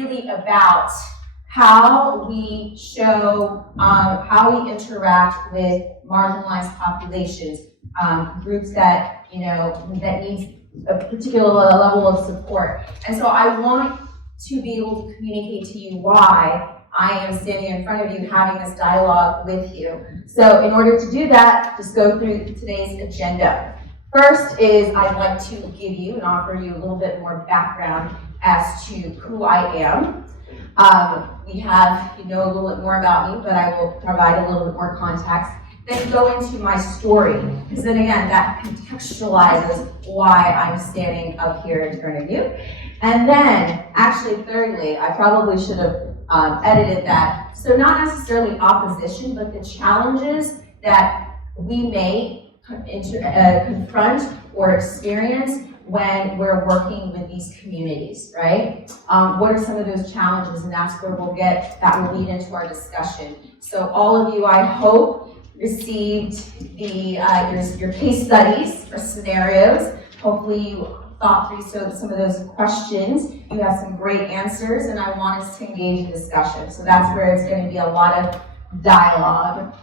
really about how we show, how we interact with marginalized populations, groups that, that need a particular level of support. And so I want to be able to communicate to you why I am standing in front of you having this dialogue with you. So in order to do that, just go through today's agenda. First is I'd like to give you and offer you a little bit more background as to who I am. You know a little bit more about me, but I will provide a little bit more context. Then go into my story, because then again, that contextualizes why I'm standing up here in front of you. And then, actually, thirdly, I probably should have edited that. So not necessarily opposition, but the challenges that we may confront or experience when we're working with these communities, right? What are some of those challenges? And that's where that will lead into our discussion. So all of you, I hope, received your case studies or scenarios. Hopefully you thought through some of those questions. You have some great answers, and I want us to engage in discussion. So that's where it's going to be a lot of dialogue.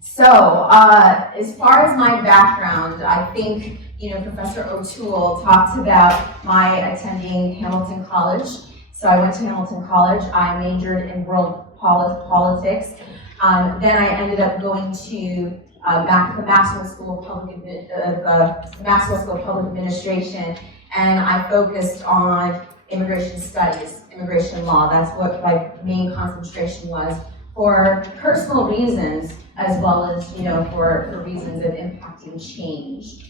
So as far as my background, I think Professor O'Toole talked about my attending Hamilton College. So I went to Hamilton College. I majored in world politics. Then I ended up going to the Maxwell School of Public Administration, and I focused on immigration studies, immigration law. That's what my main concentration was, for personal reasons as well as for reasons of impacting change.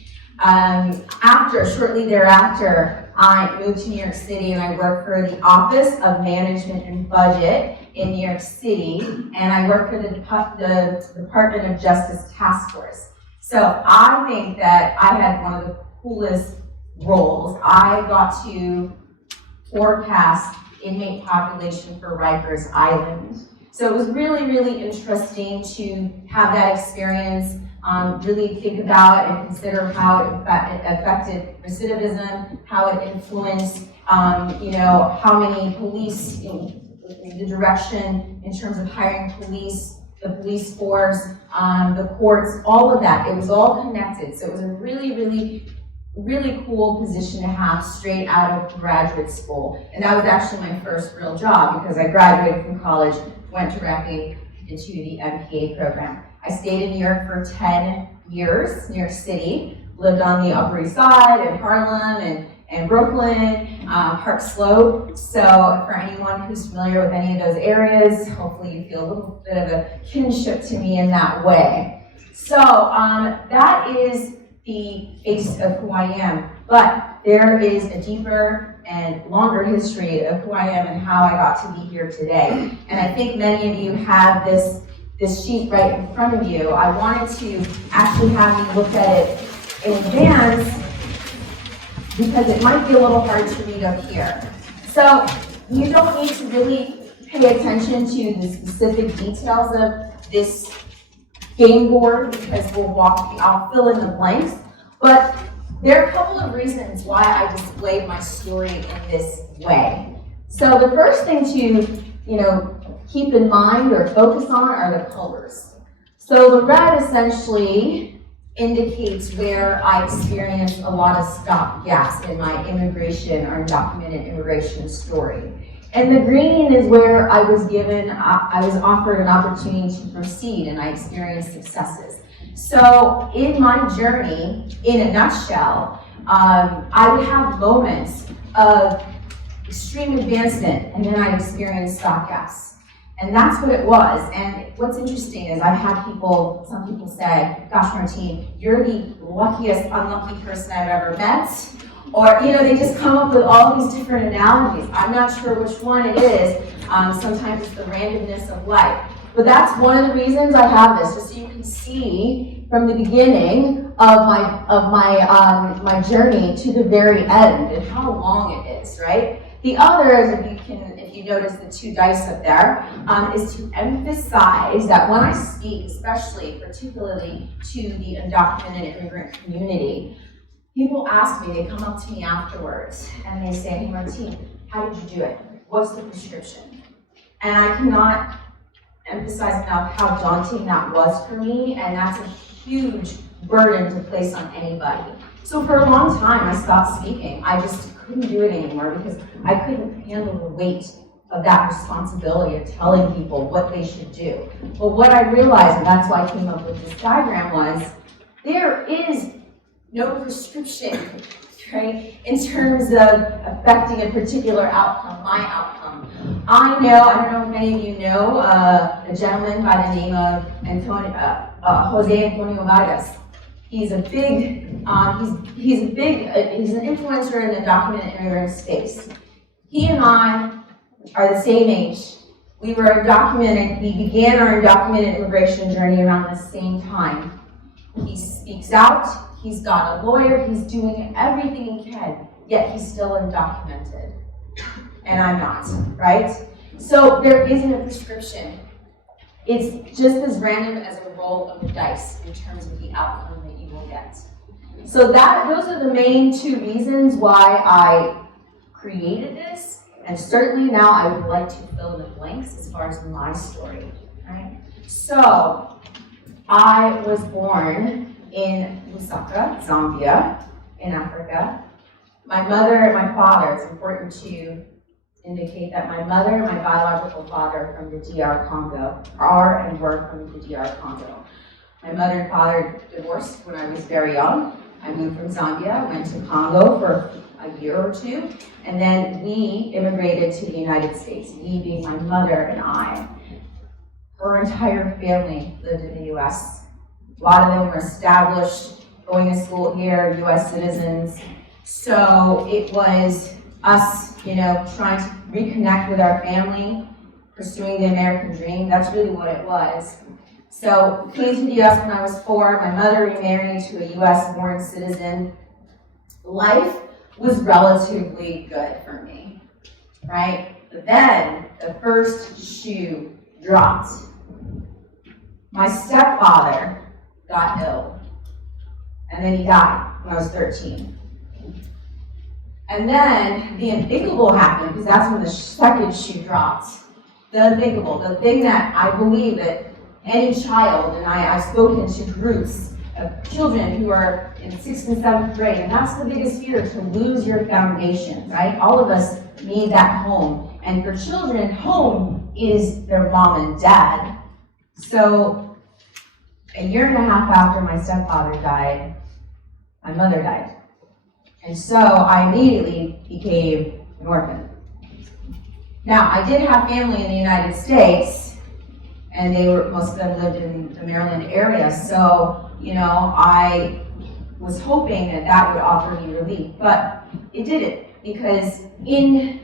Shortly thereafter, I moved to New York City and I worked for the Office of Management and Budget in New York City, and I worked for the Department of Justice Task Force. So I think that I had one of the coolest roles. I got to forecast inmate population for Rikers Island. So it was really, really interesting to have that experience, really think about and consider how it affected recidivism, how it influenced, how many police, the direction in terms of hiring police, the police force, the courts, all of that. It was all connected. So it was a really, really, really cool position to have straight out of graduate school. And that was actually my first real job, because I graduated from college, went directly into the MPA program. I stayed in New York for 10 years, New York City, lived on the Upper East Side and Harlem and Brooklyn, Park Slope. So for anyone who's familiar with any of those areas, hopefully you feel a little bit of a kinship to me in that way. So that is the face of who I am, but there is a deeper and longer history of who I am and how I got to be here today. And I think many of you have this sheet right in front of you. I wanted to actually have you look at it in advance, because it might be a little hard to read up here. So you don't need to really pay attention to the specific details of this game board, because I'll fill in the blanks. But there are a couple of reasons why I displayed my story in this way. So the first thing to keep in mind or focus on are the colors. So the red essentially indicates where I experienced a lot of stop gaps in my immigration or undocumented immigration story. And the green is where I was offered an opportunity to proceed, and I experienced successes. So in my journey, in a nutshell, I would have moments of extreme advancement, and then I'd experience stop gaps. And that's what it was. And what's interesting is I've had some people say, gosh, Martine, you're the luckiest unlucky person I've ever met. Or, they just come up with all these different analogies. I'm not sure which one it is. Sometimes it's the randomness of life. But that's one of the reasons I have this, just so you can see from the beginning of my journey to the very end and how long it is, right? The other is, if you notice the two dice up there, is to emphasize that when I speak, particularly to the undocumented immigrant community, people ask me, they come up to me afterwards, and they say, hey Martine, how did you do it? what's the prescription? And I cannot emphasize enough how daunting that was for me, and that's a huge burden to place on anybody. So for a long time, I stopped speaking. I just couldn't do it anymore because I couldn't handle the weight of that responsibility of telling people what they should do. But what I realized, and that's why I came up with this diagram, was there is no prescription, right, in terms of affecting a particular outcome, my outcome. I don't know if many of you know a gentleman by the name of Jose Antonio Vargas. He's a big, he's an influencer in the undocumented immigrant space. He and I are the same age. We were undocumented, we began our undocumented immigration journey around the same time. He speaks out, he's got a lawyer, he's doing everything he can, yet he's still undocumented. And I'm not, right? So there isn't a prescription. It's just as random as a roll of the dice in terms of the outcome that you will get. So those are the main two reasons why I created this, and certainly now I would like to fill in the blanks as far as my story, right? So, I was born in Lusaka, Zambia, in Africa. My mother and my father, it's important to indicate that my mother and my biological father are from the DR Congo, are and were from the DR Congo. My mother and father divorced when I was very young. I moved from Zambia, went to Congo for a year or two, and then we immigrated to the United States, we being my mother and I. Her entire family lived in the US. A lot of them were established, going to school here, US citizens. So it was us, trying to reconnect with our family, pursuing the American dream. That's really what it was. So came to the US when I was 4. My mother remarried to a US born citizen. Life was relatively good for me, right? But then the first shoe dropped. My stepfather got ill, and then he died when I was 13. And then the unthinkable happened, because that's when the second shoe dropped. The unthinkable, the thing that I believe that any child, and I've spoken to groups of children who are in 6th and 7th grade, and that's the biggest fear, to lose your foundation, right? All of us need that home. And for children, home is their mom and dad. So a year and a half after my stepfather died, my mother died. And so I immediately became an orphan. Now, I did have family in the United States, and most of them lived in the Maryland area, so, I was hoping that would offer me relief, but it didn't, because in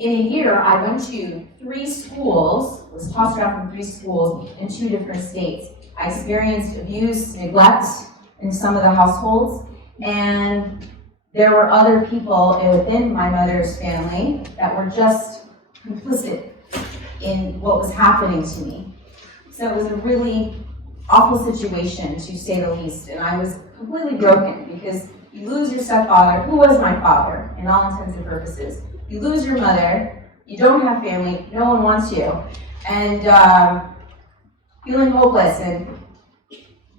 a year, I went to 3 schools, was tossed around from 3 schools in 2 different states. I experienced abuse, neglect in some of the households, and there were other people within my mother's family that were just complicit in what was happening to me. So it was a really awful situation, to say the least, and I was completely broken, because you lose your stepfather, who was my father, in all intents and purposes. You lose your mother, you don't have family, no one wants you, and feeling hopeless. And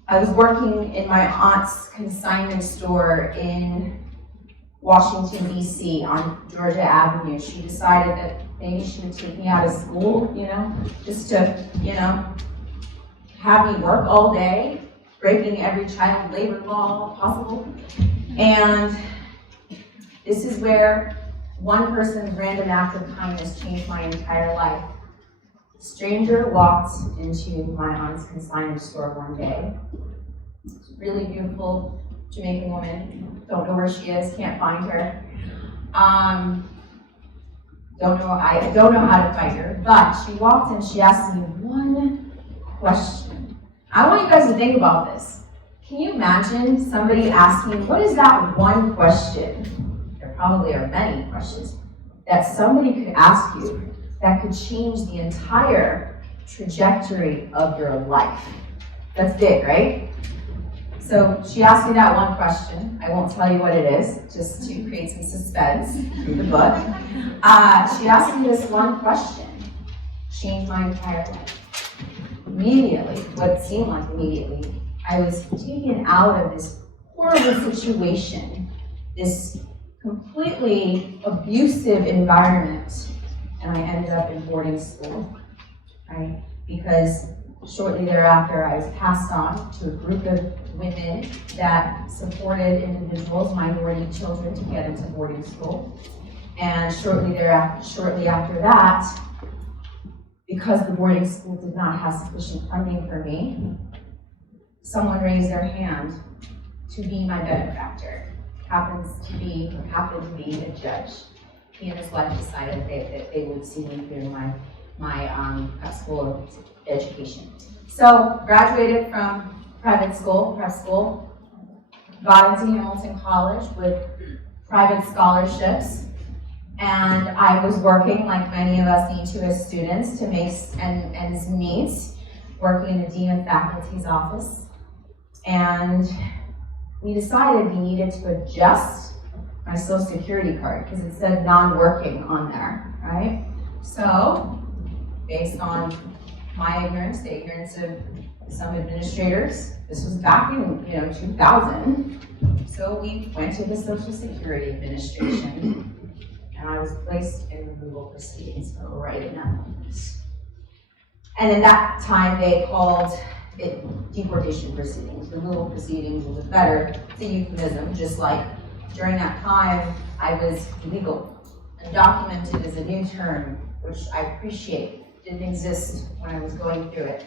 I was working in my aunt's consignment store in Washington, D.C. on Georgia Avenue. She decided that maybe she would take me out of school, just to, have me work all day, breaking every child labor law possible. And this is where one person's random act of kindness changed my entire life. A stranger walked into my aunt's consignment store one day. Really beautiful Jamaican woman. Don't know where she is, can't find her. I don't know how to find her, but she walked in, she asked me one question. I want you guys to think about this. Can you imagine somebody asking, what is that one question? There probably are many questions that somebody could ask you that could change the entire trajectory of your life. That's big, right? So she asked me that one question. I won't tell you what it is, just to create some suspense in the book. She asked me this one question. Changed my entire life. Immediately, what seemed like immediately, I was taken out of this horrible situation, this completely abusive environment, and I ended up in boarding school, right? Because shortly thereafter, I was passed on to a group of women that supported individuals, minority children, to get into boarding school. And shortly after that, because the boarding school did not have sufficient funding for me, someone raised their hand to be my benefactor. Happened to be a judge. He and his wife decided that they would see me through my prep school education. So, graduated from prep school, got into Hamilton College with private scholarships, and I was working, like many of us need to as students, to make ends meet, working in the Dean of Faculty's office. And we decided we needed to adjust my Social Security card because it said non-working on there, right? So, based on my ignorance, the ignorance of some administrators, this was back in 2000. So we went to the Social Security Administration, and I was placed in removal proceedings for right in that moment. And in that time, they called it deportation proceedings. Removal proceedings was it's a euphemism, just like during that time, I was illegal. Undocumented is a new term, which I appreciate. Didn't exist when I was going through it.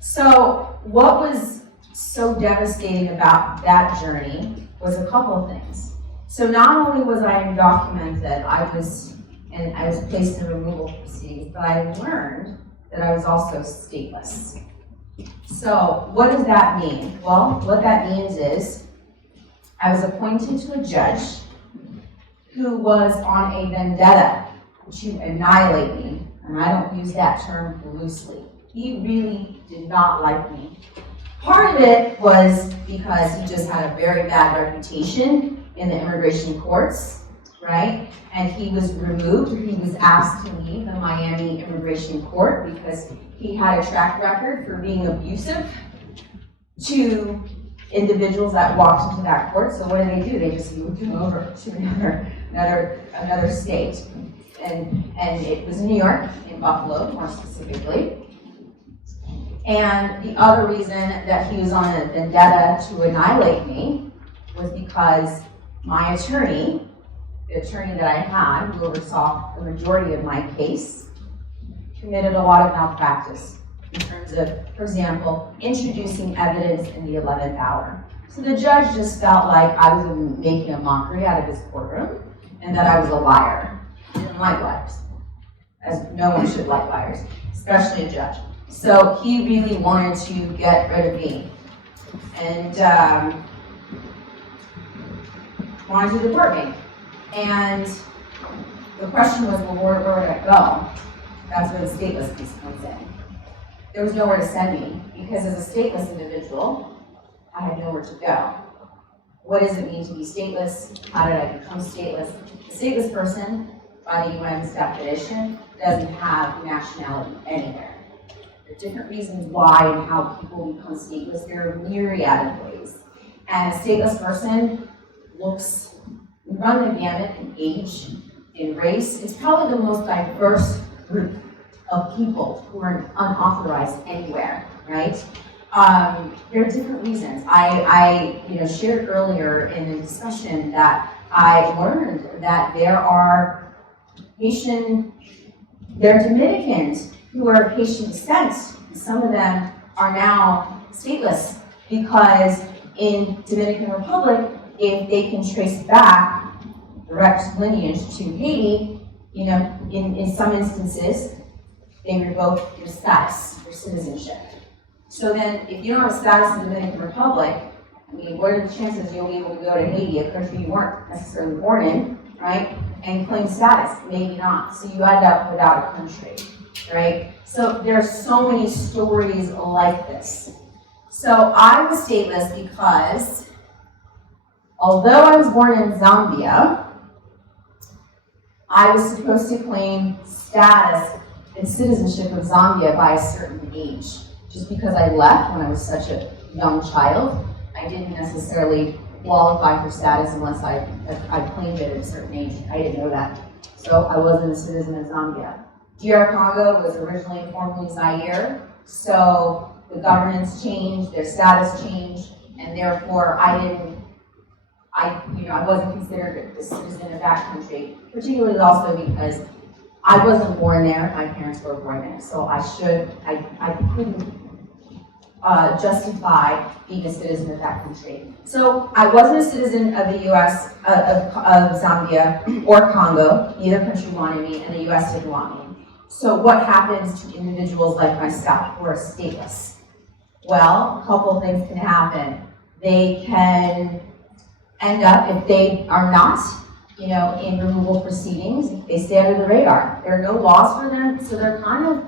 So what was so devastating about that journey was a couple of things. So not only was I undocumented, I was placed in removal proceedings, but I learned that I was also stateless. So what does that mean? Well, what that means is I was appointed to a judge who was on a vendetta to annihilate me, and I don't use that term loosely. He really did not like me. Part of it was because he just had a very bad reputation in the immigration courts, right? And he was removed, or he was asked to leave the Miami Immigration Court because he had a track record for being abusive to individuals that walked into that court. So what do? They just moved him over to another state. And it was in New York, in Buffalo, more specifically. And the other reason that he was on a vendetta to annihilate me was because my attorney, the attorney that I had, who oversaw the majority of my case, committed a lot of malpractice in terms of, for example, introducing evidence in the 11th hour. So the judge just felt like I was making a mockery out of his courtroom and that I was a liar. He didn't like liars, as no one should like liars, especially a judge. So he really wanted to get rid of me and wanted to deport me. And the question was, well, where would I go? That's where the stateless piece comes in. There was nowhere to send me because as a stateless individual, I had nowhere to go. What does it mean to be stateless? How did I become stateless? A stateless person, by the UN's definition, doesn't have nationality anywhere. There are different reasons why and how people become stateless. There are a myriad of ways. And a stateless person we run the gamut in age, in race. It's probably the most diverse group of people who are unauthorized anywhere, right? There are different reasons. I shared earlier in the discussion that I learned that there are Dominicans who are of Haitian descent. Some of them are now stateless because in Dominican Republic, if they can trace back direct lineage to Haiti, in some instances, they revoke your status, your citizenship. So then, if you don't have a status in the Dominican Republic, what are the chances you'll be able to go to Haiti, a country you weren't necessarily born in, right, and claim status? Maybe not. So you end up without a country, right? So there are so many stories like this. So I was stateless because, although I was born in Zambia, I was supposed to claim status and citizenship of Zambia by a certain age. Just because I left when I was such a young child, I didn't necessarily qualify for status unless I claimed it at a certain age. I didn't know that. So I wasn't a citizen of Zambia. DR Congo was originally formerly Zaire, so the governance changed, their status changed, and therefore I wasn't considered a citizen of that country, particularly also because I wasn't born there, my parents were born there, so I couldn't justify being a citizen of that country. So I wasn't a citizen of the US, of Zambia or Congo. Neither country wanted me, and the US didn't want me. So what happens to individuals like myself who are stateless? Well, a couple of things can happen. They can end up, if they are not, in removal proceedings, they stay under the radar. There are no laws for them, so they're kind of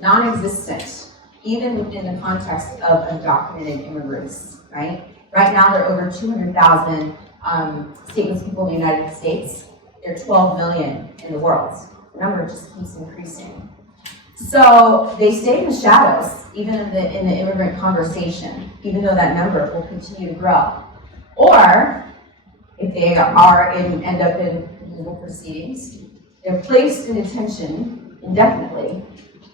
non-existent, even within the context of undocumented immigrants, right? Right now, there are over 200,000 stateless people in the United States. There are 12 million in the world. The number just keeps increasing. So they stay in the shadows, even in the immigrant conversation, even though that number will continue to grow. Or, if they end up in legal proceedings, they're placed in detention indefinitely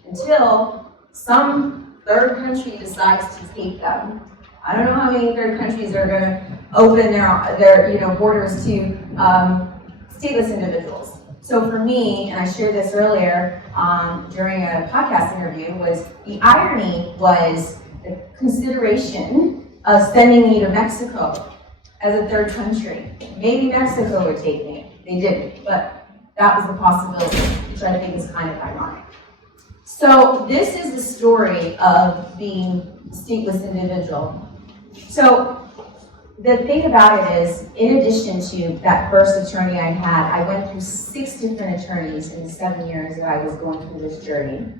until some third country decides to take them. I don't know how many third countries are going to open their borders to stateless individuals. So for me, and I shared this earlier during a podcast interview, was the irony was the consideration of sending me to Mexico as a third country. Maybe Mexico would take me. They didn't, but that was the possibility, which I think is kind of ironic. So this is the story of being a stateless individual. So the thing about it is, in addition to that first attorney I had, I went through 6 different attorneys in the 7 years that I was going through this journey.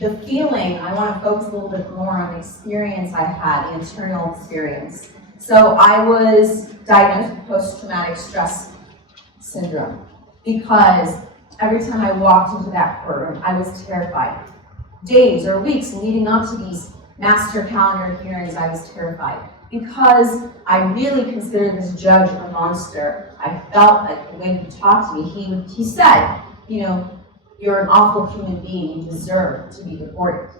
The feeling, I want to focus a little bit more on the experience I had, the internal experience. So I was diagnosed with post-traumatic stress syndrome because every time I walked into that courtroom, I was terrified. Days or weeks leading up to these master calendar hearings, I was terrified because I really considered this judge a monster. I felt like the way he talked to me, he said, you're an awful human being, you deserve to be deported.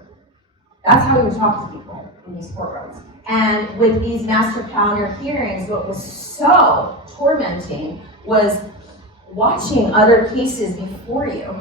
That's how he would talk to people in these courtrooms. And with these master calendar hearings, what was so tormenting was watching other cases before you.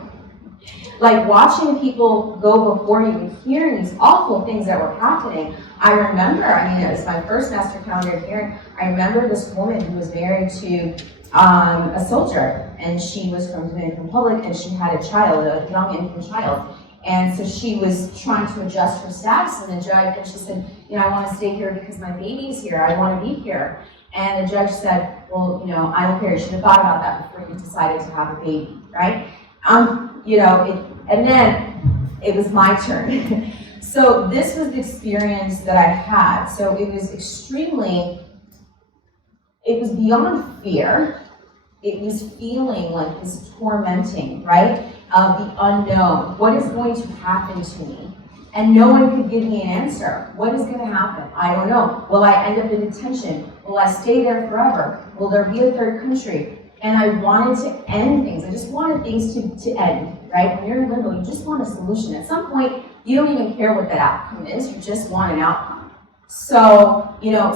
Like watching people go before you and hearing these awful things that were happening. I remember, it was my first master calendar hearing, I remember this woman who was married to a soldier, and she was from Dominican Republic, and she had a child, a young infant child. And so she was trying to adjust her status, and the judge, and she said, I want to stay here because my baby's here, I want to be here. And the judge said, well, I don't care, you should have thought about that before you decided to have a baby, right? And then it was my turn. So this was the experience that I had. So it was it was beyond fear. It was feeling like this tormenting, right? The unknown. What is going to happen to me? And no one could give me an answer. What is going to happen? I don't know. Will I end up in detention? Will I stay there forever? Will there be a third country? And I wanted to end things. I just wanted things to end, right? When you're in limbo, you just want a solution. At some point, you don't even care what that outcome is. You just want an outcome. So,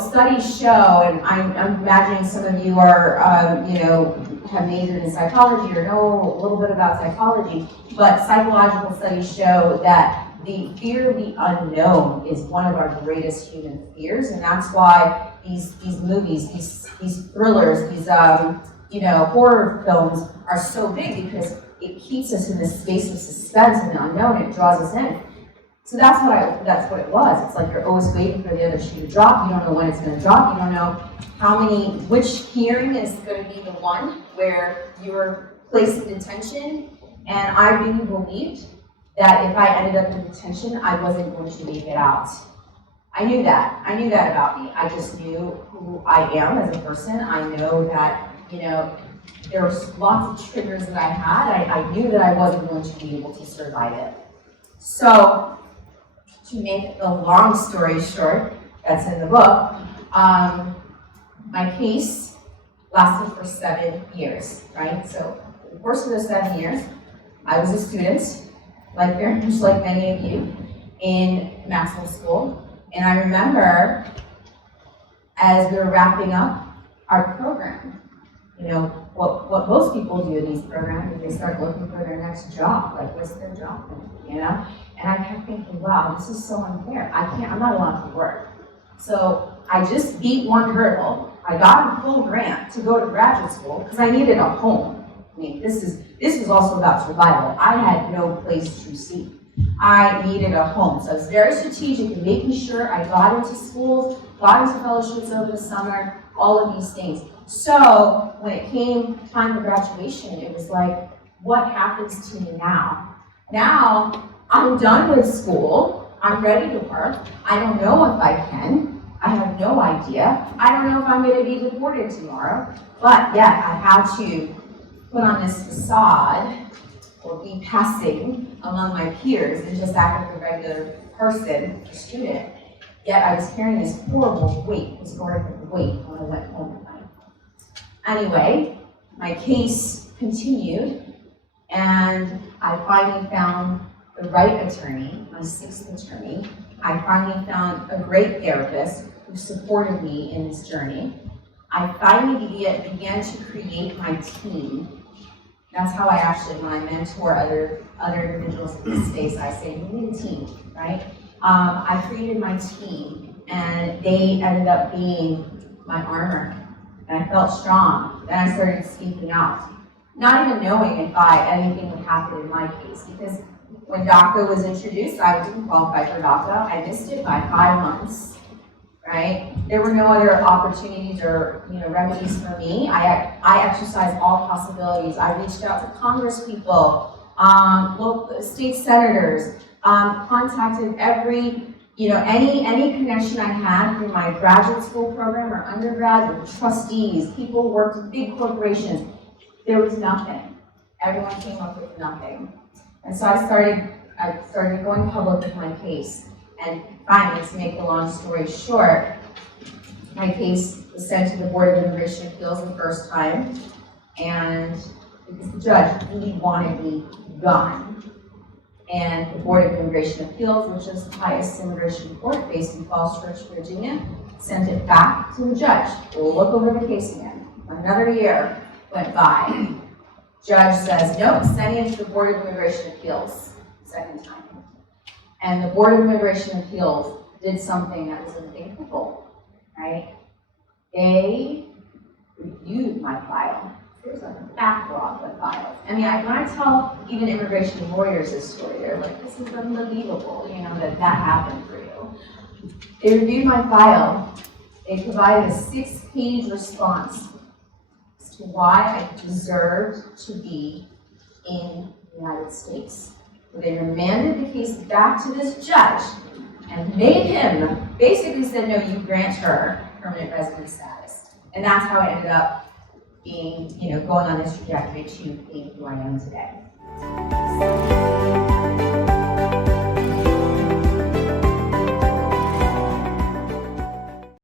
studies show, and I'm imagining some of you are, have majored in psychology or know a little bit about psychology, but psychological studies show that the fear of the unknown is one of our greatest human fears, and that's why these movies, these thrillers, these horror films are so big, because it keeps us in this space of suspense and the unknown. It draws us in. So that's what it was. It's like you're always waiting for the other shoe to drop. You don't know when it's going to drop. You don't know which hearing is going to be the one where you were placed in detention. And I really believed that if I ended up in detention, I wasn't going to make it out. I knew that. I knew that about me. I just knew who I am as a person. I know that, there were lots of triggers that I had. I knew that I wasn't going to be able to survive it. So, to make the long story short, that's in the book, my case lasted for 7 years, right? So, in the course of those 7 years, I was a student, very much like many of you, in Maxwell School. And I remember, as we were wrapping up our program, what most people do in these programs is they start looking for their next job, what's their job, And I kept thinking, wow, this is so unfair. I'm not allowed to work. So I just beat one hurdle. I got a full grant to go to graduate school because I needed a home. This was also about survival. I had no place to sleep. I needed a home. So I was very strategic in making sure I got into schools, got into fellowships over the summer, all of these things. So when it came time for graduation, it was like, what happens to me now? Now I'm done with school. I'm ready to work. I don't know if I can. I have no idea. I don't know if I'm going to be deported tomorrow. But yet I had to put on this facade or be passing among my peers and just act like a regular person, a student. Yet I was carrying this horrible weight, this horrible weight when I went home at night. Anyway, my case continued, and I finally found the right attorney, my 6th attorney. I finally found a great therapist who supported me in this journey. I finally began to create my team. That's how I actually, when I mentor other individuals in this space, I say, you need a team, right? I created my team, and they ended up being my armor. And I felt strong. Then I started speaking out, not even knowing if anything would happen in my case, because when DACA was introduced, I didn't qualify for DACA. I missed it by 5 months, right? There were no other opportunities or remedies for me. I exercised all possibilities. I reached out to Congress people, local state senators, contacted every any connection I had through my graduate school program or undergrad with trustees, people who worked in big corporations. There was nothing. Everyone came up with nothing. And so I started going public with my case. And finally, to make the long story short, my case was sent to the Board of Immigration Appeals the first time, and because the judge really wanted me gone. And the Board of Immigration Appeals, which is the highest immigration court based in Falls Church, Virginia, sent it back to the judge. We'll look over the case again. Another year went by. Judge says, nope, send it to the Board of Immigration Appeals, second time. And the Board of Immigration Appeals did something that was unthinkable, right? They reviewed my file. There's a backlog of files. When I tell even immigration lawyers this story, they're like, this is unbelievable, that happened for you. They reviewed my file. They provided a 6-page response as to why I deserved to be in the United States. So they remanded the case back to this judge and made him, basically said, no, you grant her permanent resident status. And that's how I ended up being, going on this trajectory to being who I am today.